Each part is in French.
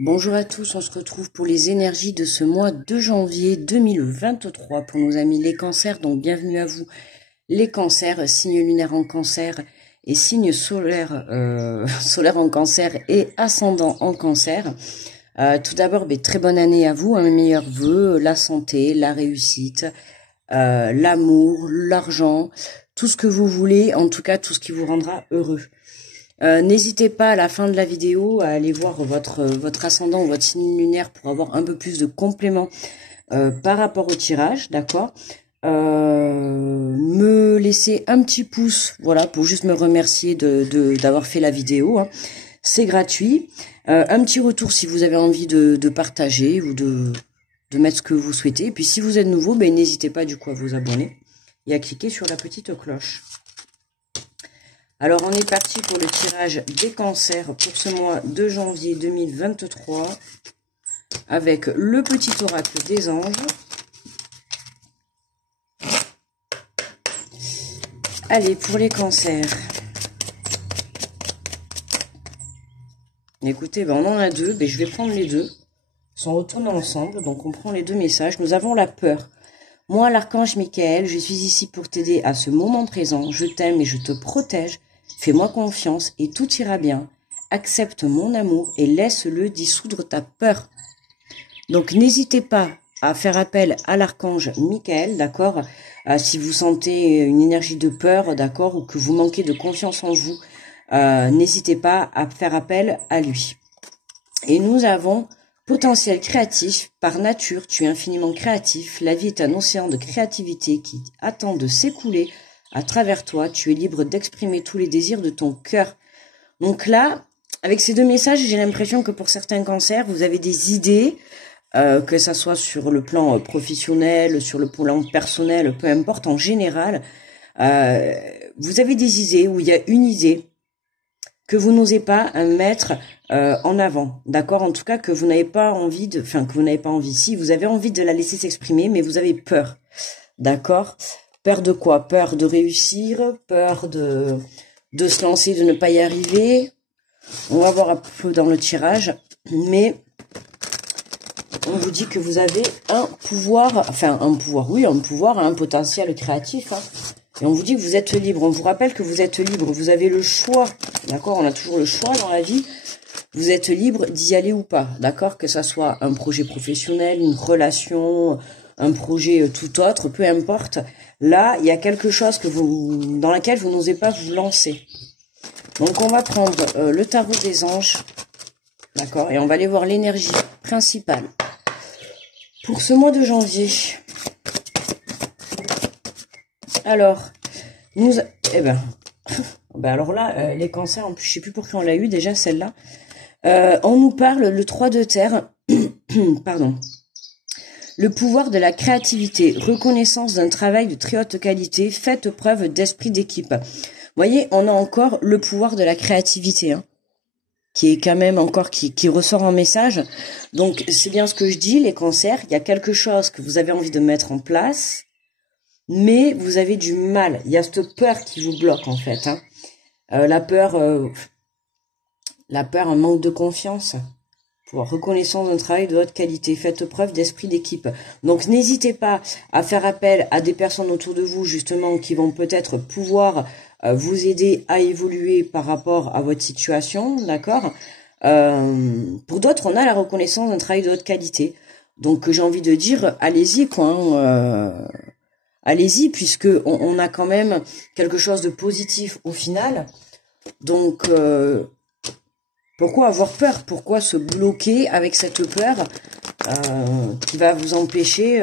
Bonjour à tous, on se retrouve pour les énergies de ce mois de janvier 2023 pour nos amis les cancers, donc bienvenue à vous les cancers, signe lunaire en cancer et signe solaire, solaire en cancer et ascendant en cancer. Tout d'abord, très bonne année à vous, mes meilleurs vœux, la santé, la réussite, l'amour, l'argent, tout ce que vous voulez, en tout cas tout ce qui vous rendra heureux. N'hésitez pas à la fin de la vidéo à aller voir votre ascendant ou votre signe lunaire pour avoir un peu plus de compléments par rapport au tirage, d'accord. Me laisser un petit pouce, voilà, pour juste me remercier d'avoir fait la vidéo, hein. C'est gratuit. Un petit retour si vous avez envie de partager ou de mettre ce que vous souhaitez. Et puis si vous êtes nouveau, n'hésitez pas du coup à vous abonner et à cliquer sur la petite cloche. Alors, on est parti pour le tirage des cancers pour ce mois de janvier 2023 avec le petit oracle des anges. Allez, pour les cancers. Écoutez, on en a deux. Je vais prendre les deux. Ils sont retournés ensemble, donc on prend les deux messages. Nous avons la peur. Moi, l'archange Michael, je suis ici pour t'aider à ce moment présent. Je t'aime et je te protège. Fais-moi confiance et tout ira bien. Accepte mon amour et laisse-le dissoudre ta peur. Donc, n'hésitez pas à faire appel à l'archange Michael, d'accord, si vous sentez une énergie de peur, d'accord, ou que vous manquez de confiance en vous, n'hésitez pas à faire appel à lui. Et nous avons potentiel créatif. Par nature, tu es infiniment créatif. La vie est un océan de créativité qui attend de s'écouler à travers toi. Tu es libre d'exprimer tous les désirs de ton cœur. Donc là, avec ces deux messages, j'ai l'impression que pour certains cancers, vous avez des idées, que ça soit sur le plan professionnel, sur le plan personnel, peu importe, en général, vous avez des idées où il y a une idée que vous n'osez pas mettre en avant, d'accord? En tout cas, que vous n'avez pas envie de... Enfin, que vous n'avez pas envie. Si, vous avez envie de la laisser s'exprimer, mais vous avez peur, d'accord? Peur de quoi? Peur de réussir, peur de se lancer, de ne pas y arriver. On va voir un peu dans le tirage, mais on vous dit que vous avez un pouvoir, enfin un pouvoir, oui, un pouvoir, un potentiel créatif, hein. Et on vous dit que vous êtes libre. On vous rappelle que vous êtes libre. Vous avez le choix. D'accord? On a toujours le choix dans la vie. Vous êtes libre d'y aller ou pas. D'accord? Que ça soit un projet professionnel, une relation, un projet tout autre, peu importe. Là, il y a quelque chose dans laquelle vous n'osez pas vous lancer. Donc, on va prendre le tarot des anges. D'accord? Et on va aller voir l'énergie principale pour ce mois de janvier. Alors, alors là, les cancers, en plus, je sais plus pour qui on l'a eu déjà, celle-là. On nous parle, le 3 de terre, pardon, le pouvoir de la créativité, reconnaissance d'un travail de très haute qualité, faites preuve d'esprit d'équipe. Vous voyez, on a encore le pouvoir de la créativité, hein, qui est quand même encore, qui ressort en message. Donc, c'est bien ce que je dis, les cancers, il y a quelque chose que vous avez envie de mettre en place, mais vous avez du mal. Il y a cette peur qui vous bloque, en fait, hein. La peur, un manque de confiance. Pour reconnaissance d'un travail de haute qualité. Faites preuve d'esprit d'équipe. Donc, n'hésitez pas à faire appel à des personnes autour de vous, justement, qui vont peut-être pouvoir vous aider à évoluer par rapport à votre situation, d'accord? Pour d'autres, on a la reconnaissance d'un travail de haute qualité. Donc, j'ai envie de dire, allez-y, quoi, hein, allez-y, puisque on a quand même quelque chose de positif au final. Donc, pourquoi avoir peur? Pourquoi se bloquer avec cette peur qui va vous empêcher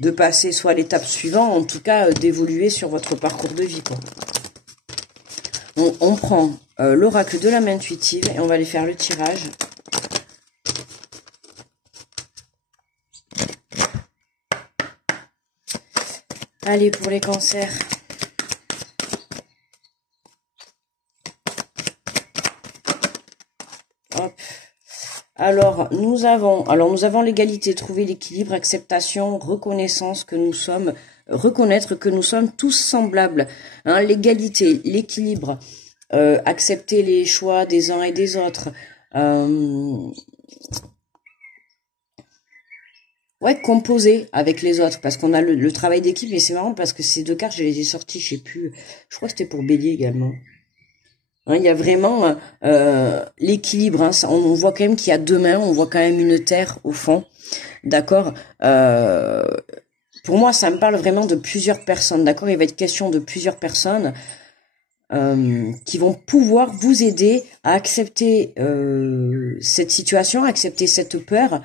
de passer soit à l'étape suivante, en tout cas d'évoluer sur votre parcours de vie, quoi. On prend l'oracle de l'âme intuitive et on va aller faire le tirage. Allez, pour les cancers. Hop. Alors, nous avons l'égalité, trouver l'équilibre, acceptation, reconnaissance que nous sommes, reconnaître que nous sommes tous semblables. Hein, l'égalité, l'équilibre, accepter les choix des uns et des autres, Ouais, composer avec les autres, parce qu'on a le travail d'équipe, et c'est marrant parce que ces deux cartes, je les ai sorties, je sais plus, je crois que c'était pour Bélier également. Hein, il y a vraiment l'équilibre, hein, on voit quand même qu'il y a deux mains, on voit quand même une terre au fond, d'accord. Pour moi, ça me parle vraiment de plusieurs personnes, d'accord. Il va être question de plusieurs personnes qui vont pouvoir vous aider à accepter cette situation, accepter cette peur,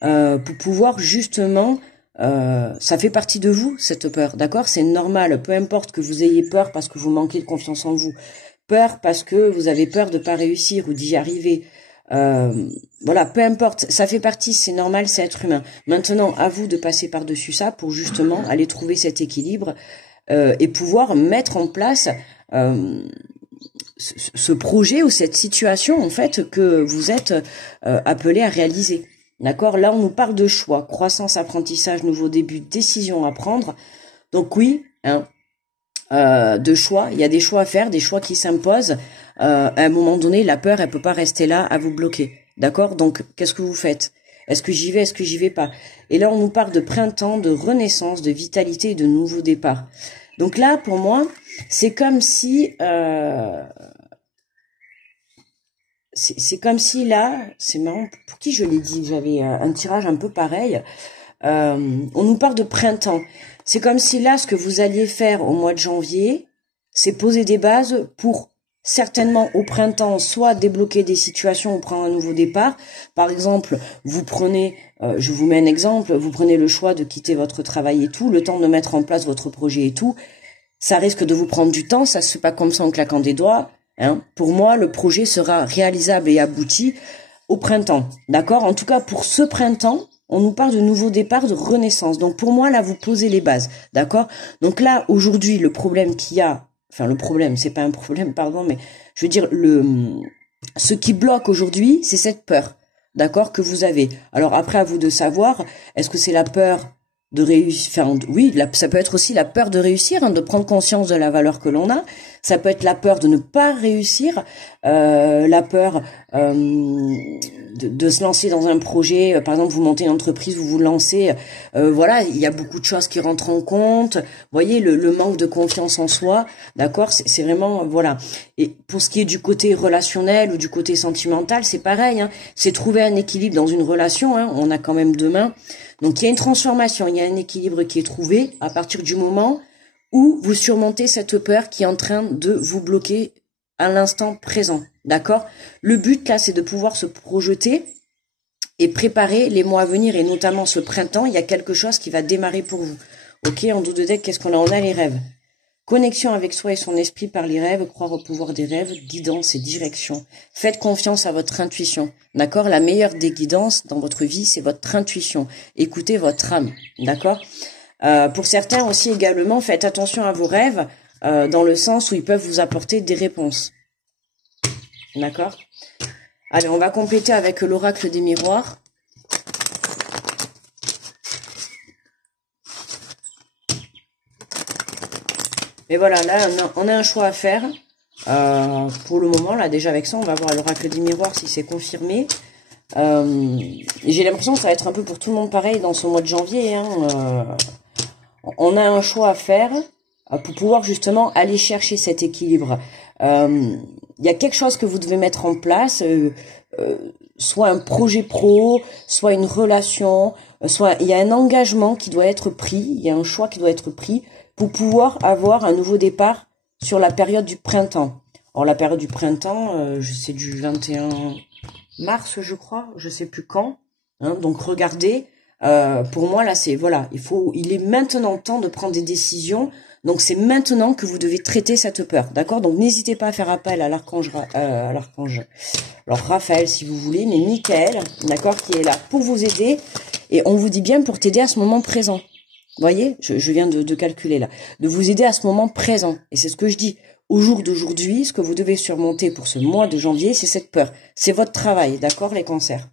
pour pouvoir justement, ça fait partie de vous, cette peur, d'accord. C'est normal, peu importe que vous ayez peur parce que vous manquez de confiance en vous, peur parce que vous avez peur de pas réussir ou d'y arriver. Voilà, peu importe, ça fait partie, c'est normal, c'est être humain. Maintenant, à vous de passer par-dessus ça pour justement aller trouver cet équilibre et pouvoir mettre en place ce projet ou cette situation en fait que vous êtes appelé à réaliser. D'accord? Là, on nous parle de choix, croissance, apprentissage, nouveau début, décision à prendre. Donc oui, hein, de choix, il y a des choix à faire, des choix qui s'imposent. À un moment donné, la peur, elle peut pas rester là à vous bloquer. D'accord? Donc, qu'est-ce que vous faites? Est-ce que j'y vais? Est-ce que j'y vais pas? Et là, on nous parle de printemps, de renaissance, de vitalité et de nouveau départ. Donc là, pour moi, c'est comme si... c'est comme si là, c'est marrant, pour qui je l'ai dit, j'avais un tirage un peu pareil. On nous parle de printemps. C'est comme si là, ce que vous alliez faire au mois de janvier, c'est poser des bases pour certainement au printemps, soit débloquer des situations ou prendre un nouveau départ. Par exemple, vous prenez, je vous mets un exemple, vous prenez le choix de quitter votre travail et tout, le temps de mettre en place votre projet et tout. Ça risque de vous prendre du temps, ça se fait pas comme ça en claquant des doigts. Hein. Pour moi, le projet sera réalisable et abouti au printemps. D'accord? En tout cas, pour ce printemps, on nous parle de nouveau départ, de renaissance. Donc pour moi, là, vous posez les bases. D'accord? Donc là, aujourd'hui, le problème qu'il y a, enfin le problème, c'est pas un problème, pardon, mais je veux dire, ce qui bloque aujourd'hui, c'est cette peur. D'accord? Que vous avez. Alors après, à vous de savoir, est-ce que c'est la peur de réussir, enfin, oui, ça peut être aussi la peur de réussir, hein, de prendre conscience de la valeur que l'on a. Ça peut être la peur de ne pas réussir, la peur de se lancer dans un projet. Par exemple, vous montez une entreprise, vous vous lancez. Voilà, il y a beaucoup de choses qui rentrent en compte. Vous voyez, le manque de confiance en soi, d'accord, c'est vraiment, voilà. Et pour ce qui est du côté relationnel ou du côté sentimental, c'est pareil. Hein, c'est trouver un équilibre dans une relation. Hein, on a quand même deux mains. Donc il y a une transformation, il y a un équilibre qui est trouvé à partir du moment où vous surmontez cette peur qui est en train de vous bloquer à l'instant présent, d'accord? Le but là, c'est de pouvoir se projeter et préparer les mois à venir et notamment ce printemps, il y a quelque chose qui va démarrer pour vous. Ok, en dos de deck, qu'est-ce qu'on a? On a les rêves. Connexion avec soi et son esprit par les rêves, croire au pouvoir des rêves, guidance et direction. Faites confiance à votre intuition, d'accord? La meilleure des guidances dans votre vie, c'est votre intuition. Écoutez votre âme, d'accord? Pour certains aussi également, faites attention à vos rêves, dans le sens où ils peuvent vous apporter des réponses. D'accord? Allez, on va compléter avec l'oracle des miroirs. Mais voilà, là, on a un choix à faire. Pour le moment, là, déjà avec ça, on va voir l'oracle des miroirs si c'est confirmé. J'ai l'impression que ça va être un peu pour tout le monde pareil dans ce mois de janvier. Hein. On a un choix à faire pour pouvoir justement aller chercher cet équilibre. Il y a quelque chose que vous devez mettre en place, soit un projet pro, soit une relation, soit il y a un engagement qui doit être pris, il y a un choix qui doit être pris pour pouvoir avoir un nouveau départ sur la période du printemps. Alors la période du printemps, c'est du 21 mars, je crois, je sais plus quand. Hein, donc regardez, pour moi là c'est voilà, il est maintenant temps de prendre des décisions. Donc c'est maintenant que vous devez traiter cette peur, d'accord? Donc n'hésitez pas à faire appel à l'archange, alors Raphaël si vous voulez, mais Michael, d'accord, qui est là pour vous aider. Et on vous dit bien pour t'aider à ce moment présent. Vous voyez, je viens de calculer là, de vous aider à ce moment présent. Et c'est ce que je dis. Au jour d'aujourd'hui, ce que vous devez surmonter pour ce mois de janvier, c'est cette peur. C'est votre travail, d'accord, les cancers.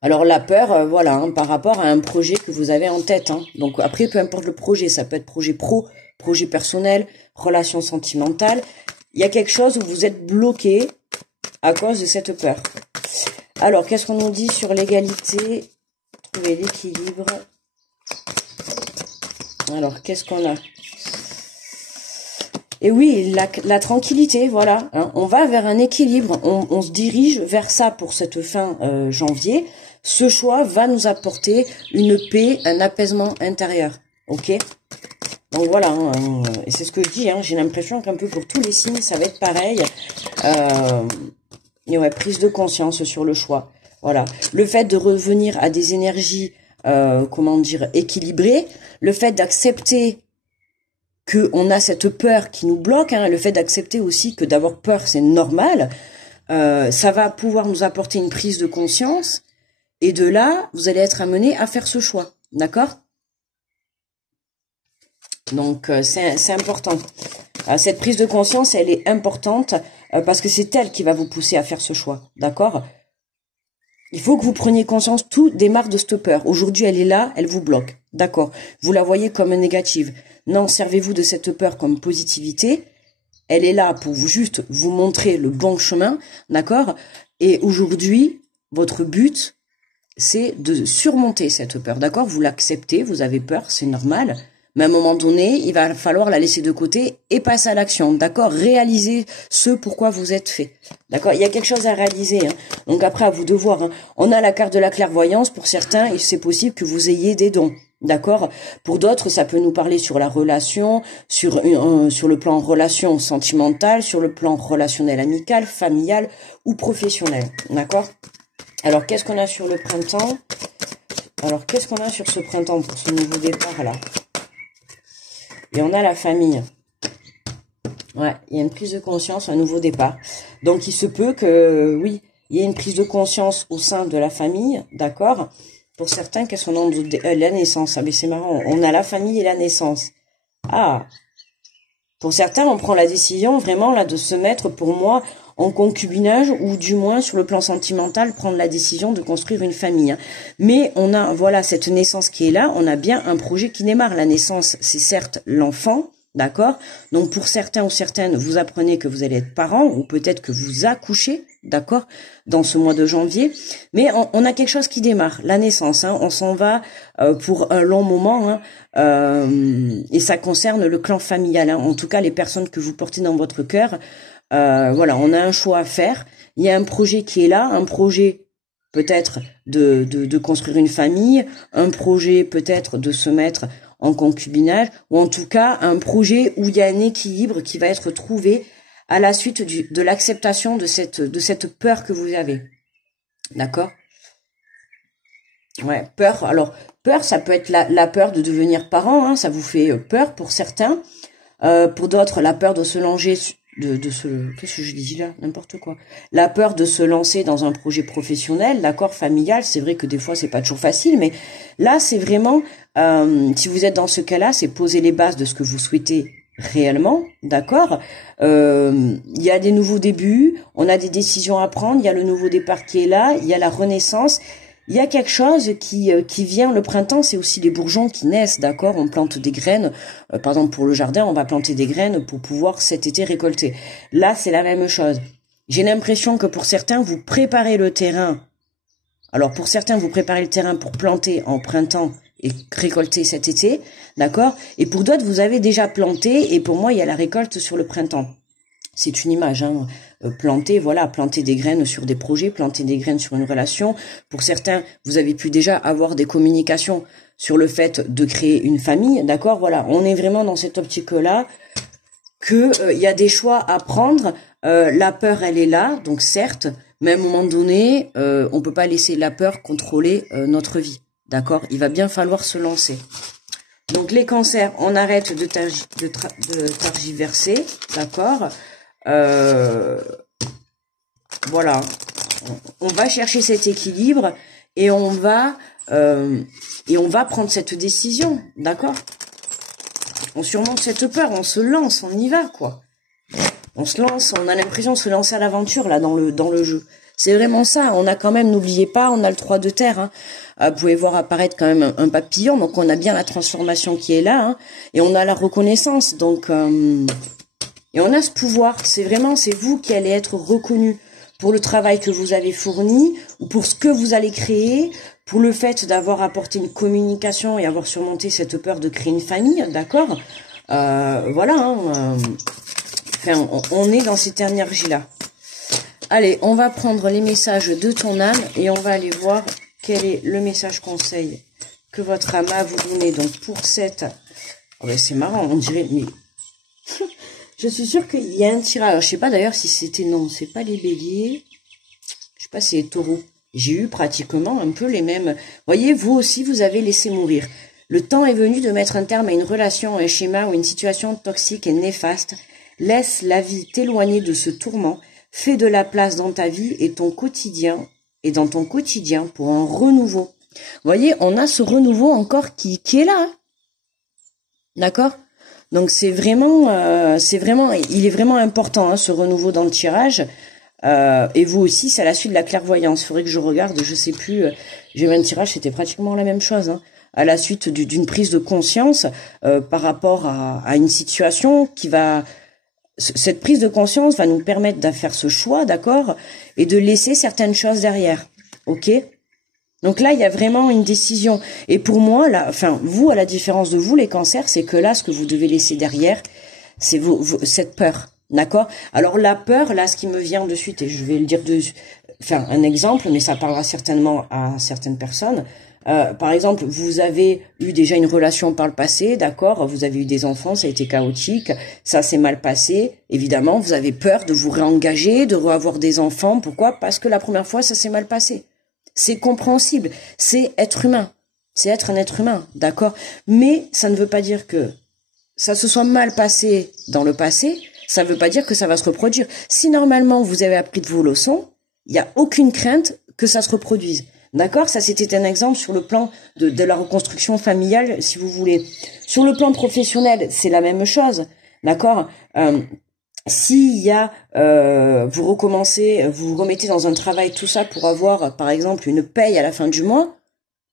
Alors la peur, voilà, hein, par rapport à un projet que vous avez en tête. Hein. Donc après, peu importe le projet, ça peut être projet pro, projet personnel, relation sentimentale. Il y a quelque chose où vous êtes bloqué à cause de cette peur. Alors, qu'est-ce qu'on nous dit sur l'égalité? Trouver l'équilibre. Alors, qu'est-ce qu'on a? Et oui, la tranquillité, voilà. Hein, on va vers un équilibre. On se dirige vers ça pour cette fin janvier. Ce choix va nous apporter une paix, un apaisement intérieur. Ok? Donc voilà, hein, et c'est ce que je dis, hein, j'ai l'impression qu'un peu pour tous les signes, ça va être pareil. Et ouais, prise de conscience sur le choix. Voilà. Le fait de revenir à des énergies, comment dire, équilibrées. Le fait d'accepter qu'on a cette peur qui nous bloque, hein, le fait d'accepter aussi que d'avoir peur, c'est normal, ça va pouvoir nous apporter une prise de conscience, et de là, vous allez être amené à faire ce choix, d'accord? Donc, c'est important. Cette prise de conscience, elle est importante, parce que c'est elle qui va vous pousser à faire ce choix, d'accord? Il faut que vous preniez conscience, tout démarre de cette peur. Aujourd'hui, elle est là, elle vous bloque, d'accord? Vous la voyez comme négative. Non, servez-vous de cette peur comme positivité. Elle est là pour vous juste vous montrer le bon chemin, d'accord? Et aujourd'hui, votre but, c'est de surmonter cette peur, d'accord? Vous l'acceptez, vous avez peur, c'est normal. Mais à un moment donné, il va falloir la laisser de côté et passer à l'action, d'accord? Réaliser ce pourquoi vous êtes fait, d'accord? Il y a quelque chose à réaliser, hein. Donc après, à vous de voir, hein. On a la carte de la clairvoyance pour certains, et c'est possible que vous ayez des dons. D'accord. Pour d'autres, ça peut nous parler sur la relation, sur le plan relation sentimentale, sur le plan relationnel amical, familial ou professionnel. D'accord. Alors, qu'est-ce qu'on a sur le printemps? Alors, qu'est-ce qu'on a sur ce printemps pour ce nouveau départ là? Et on a la famille. Ouais, il y a une prise de conscience, un nouveau départ. Donc, il se peut que, oui, il y ait une prise de conscience au sein de la famille, d'accord? Pour certains, qu'est-ce qu'on a de la naissance? Ah, mais c'est marrant, on a la famille et la naissance. Ah, pour certains, on prend la décision vraiment là de se mettre, pour moi, en concubinage, ou du moins sur le plan sentimental, prendre la décision de construire une famille. Hein. Mais on a, voilà, cette naissance qui est là, on a bien un projet qui démarre. La naissance, c'est certes l'enfant, d'accord? Donc pour certains ou certaines, vous apprenez que vous allez être parents, ou peut-être que vous accouchez, d'accord, dans ce mois de janvier. Mais on a quelque chose qui démarre, la naissance. Hein, on s'en va pour un long moment, hein, et ça concerne le clan familial. Hein, en tout cas, les personnes que vous portez dans votre cœur. Voilà, on a un choix à faire. Il y a un projet qui est là, un projet peut-être de construire une famille, un projet peut-être de se mettre en concubinage, ou en tout cas un projet où il y a un équilibre qui va être trouvé à la suite de l'acceptation de cette peur que vous avez. D'accord? Ouais, peur. Alors, peur, ça peut être la peur de devenir parent, hein, ça vous fait peur pour certains. Pour d'autres, la peur de se lancer, qu'est-ce que je dis là? N'importe quoi. La peur de se lancer dans un projet professionnel, d'accord, familial. C'est vrai que des fois, c'est pas toujours facile, mais là, c'est vraiment, si vous êtes dans ce cas-là, c'est poser les bases de ce que vous souhaitez réellement, d'accord. Il y a des nouveaux débuts, on a des décisions à prendre, il y a le nouveau départ qui est là, il y a la renaissance. Il y a quelque chose qui vient, le printemps, c'est aussi les bourgeons qui naissent, d'accord? On plante des graines, par exemple pour le jardin, on va planter des graines pour pouvoir cet été récolter. Là, c'est la même chose. J'ai l'impression que pour certains, vous préparez le terrain. Alors pour certains, vous préparez le terrain pour planter en printemps et récolter cet été, d'accord? Et pour d'autres, vous avez déjà planté, et pour moi, il y a la récolte sur le printemps. C'est une image, hein. Planter, voilà, planter des graines sur des projets, planter des graines sur une relation. Pour certains, vous avez pu déjà avoir des communications sur le fait de créer une famille, d'accord? Voilà, on est vraiment dans cette optique-là que il y a des choix à prendre. La peur, elle est là, donc certes, mais à un moment donné, on peut pas laisser la peur contrôler notre vie, d'accord? Il va bien falloir se lancer. Donc les cancers, on arrête de tergiverser, d'accord? Voilà, on va chercher cet équilibre et on va prendre cette décision, d'accord? On surmonte cette peur, on se lance, on y va, quoi. On se lance, on a l'impression de se lancer à l'aventure là dans le jeu. C'est vraiment ça. On a quand même, n'oubliez pas, on a le 3 de terre. Hein. Vous pouvez voir apparaître quand même un papillon, donc on a bien la transformation qui est là, hein, et on a la reconnaissance, donc et on a ce pouvoir. C'est vraiment, c'est vous qui allez être reconnu. pour le travail que vous avez fourni, ou pour ce que vous allez créer, pour le fait d'avoir apporté une communication et avoir surmonté cette peur de créer une famille, d'accord? Voilà, hein, enfin, on est dans cette énergie-là. Allez, on va prendre les messages de ton âme et on va aller voir quel est le message conseil que votre âme a vous donné. Donc pour cette... Oh ben c'est marrant, on dirait... mais je suis sûre qu'il y a un tirage. Alors, je sais pas d'ailleurs si c'était... Non, c'est pas les béliers. Je sais pas si c'est les taureaux. J'ai eu pratiquement un peu les mêmes... Voyez, vous aussi, vous avez laissé mourir. Le temps est venu de mettre un terme à une relation, un schéma ou une situation toxique et néfaste. Laisse la vie t'éloigner de ce tourment. Fais de la place dans ta vie et ton quotidien, et dans ton quotidien pour un renouveau. Vous voyez, on a ce renouveau encore qui est là. Hein, d'accord? Donc c'est vraiment, il est vraiment important, hein, ce renouveau dans le tirage. Et vous aussi, c'est à la suite de la clairvoyance. Il faudrait que je regarde, je sais plus. J'ai eu un tirage, c'était pratiquement la même chose. Hein, à la suite d'une prise de conscience par rapport à une situation qui va... Cette prise de conscience va nous permettre de faire ce choix, d'accord, et de laisser certaines choses derrière, ok? Donc là, il y a vraiment une décision. Et pour moi, là, enfin, vous, à la différence de vous, les cancers, c'est que là, ce que vous devez laisser derrière, c'est cette peur, d'accord? Alors la peur, là, ce qui me vient de suite, et je vais le dire enfin, un exemple, mais ça parlera certainement à certaines personnes. Par exemple, vous avez eu déjà une relation par le passé, d'accord, vous avez eu des enfants, ça a été chaotique, ça s'est mal passé, évidemment, vous avez peur de vous réengager, de reavoir des enfants, pourquoi? Parce que la première fois, ça s'est mal passé. C'est compréhensible, c'est être humain, c'est être un être humain, d'accord, mais ça ne veut pas dire que ça se soit mal passé dans le passé, ça ne veut pas dire que ça va se reproduire. Si normalement, vous avez appris de vos leçons, il n'y a aucune crainte que ça se reproduise. D'accord? Ça, c'était un exemple sur le plan de la reconstruction familiale, si vous voulez. Sur le plan professionnel, c'est la même chose. D'accord? S'il y a, vous recommencez, vous vous remettez dans un travail, tout ça, pour avoir, par exemple, une paye à la fin du mois,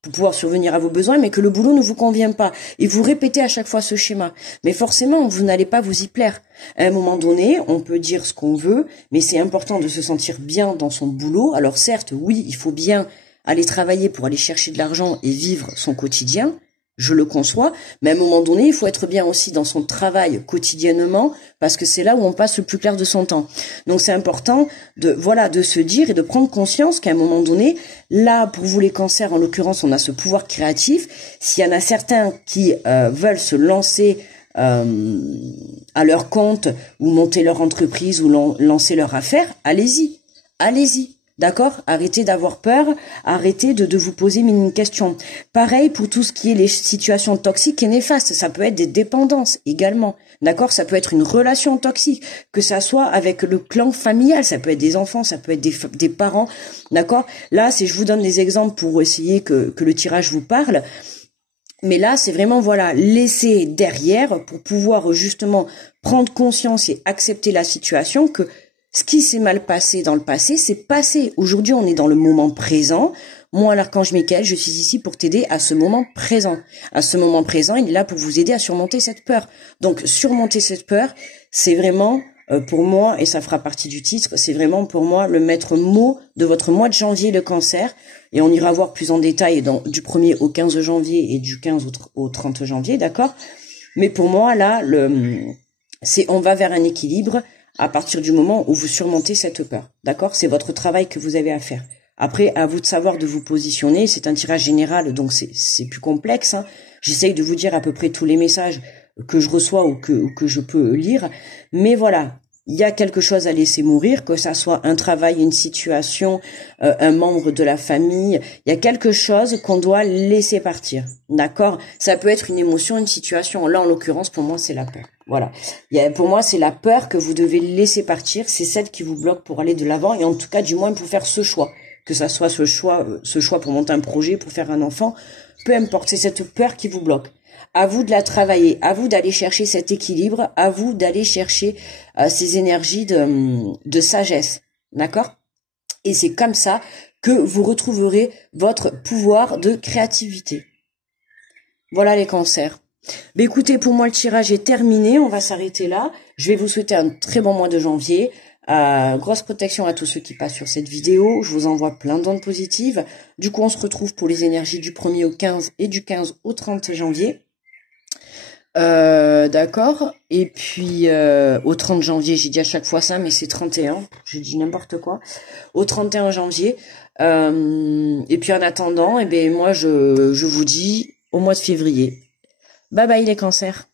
pour pouvoir survenir à vos besoins, mais que le boulot ne vous convient pas. Et vous répétez à chaque fois ce schéma. Mais forcément, vous n'allez pas vous y plaire. À un moment donné, on peut dire ce qu'on veut, mais c'est important de se sentir bien dans son boulot. Alors certes, oui, il faut bien aller travailler pour aller chercher de l'argent et vivre son quotidien, je le conçois, mais à un moment donné, il faut être bien aussi dans son travail quotidiennement, parce que c'est là où on passe le plus clair de son temps. Donc c'est important de se dire et de prendre conscience qu'à un moment donné, là, pour vous les cancers, en l'occurrence, on a ce pouvoir créatif. S'il y en a certains qui veulent se lancer à leur compte, ou monter leur entreprise, ou lancer leur affaire, allez-y, allez-y. D'accord? Arrêtez d'avoir peur, arrêtez de vous poser mille questions. Pareil pour tout ce qui est les situations toxiques et néfastes, ça peut être des dépendances également. D'accord? Ça peut être une relation toxique, que ça soit avec le clan familial, ça peut être des enfants, ça peut être des parents. D'accord? Là, je vous donne des exemples pour essayer que le tirage vous parle. Mais là, c'est vraiment, voilà, laisser derrière pour pouvoir justement prendre conscience et accepter la situation que ce qui s'est mal passé dans le passé, c'est passé. Aujourd'hui, on est dans le moment présent. Moi, l'archange Michael, je suis ici pour t'aider à ce moment présent. À ce moment présent, il est là pour vous aider à surmonter cette peur. Donc, surmonter cette peur, c'est vraiment, pour moi, et ça fera partie du titre, c'est vraiment pour moi le maître mot de votre mois de janvier, le cancer. Et on ira voir plus en détail du 1er au 15 janvier et du 15 au 30 janvier, d'accord? Mais pour moi, là, on va vers un équilibre à partir du moment où vous surmontez cette peur. D'accord? C'est votre travail que vous avez à faire. Après, à vous de savoir de vous positionner. C'est un tirage général, donc c'est plus complexe. Hein. J'essaye de vous dire à peu près tous les messages que je reçois ou que je peux lire. Mais voilà, il y a quelque chose à laisser mourir, que ça soit un travail, une situation, un membre de la famille. Il y a quelque chose qu'on doit laisser partir. D'accord? Ça peut être une émotion, une situation. Là, en l'occurrence, pour moi, c'est la peur. Voilà. Pour moi, c'est la peur que vous devez laisser partir. C'est celle qui vous bloque pour aller de l'avant et en tout cas, du moins, pour faire ce choix. Que ça soit ce choix pour monter un projet, pour faire un enfant. Peu importe, c'est cette peur qui vous bloque. À vous de la travailler, à vous d'aller chercher cet équilibre, à vous d'aller chercher ces énergies de sagesse. D'accord? Et c'est comme ça que vous retrouverez votre pouvoir de créativité. Voilà les cancers. Mais écoutez, pour moi, le tirage est terminé. On va s'arrêter là. Je vais vous souhaiter un très bon mois de janvier. Grosse protection à tous ceux qui passent sur cette vidéo. Je vous envoie plein d'ondes positives. Du coup, on se retrouve pour les énergies du 1er au 15 et du 15 au 30 janvier. D'accord. Et puis au 30 janvier, j'ai dit à chaque fois ça, mais c'est 31. J'ai dit n'importe quoi. Au 31 janvier. Et puis en attendant, moi je vous dis au mois de février. Bye bye les cancers.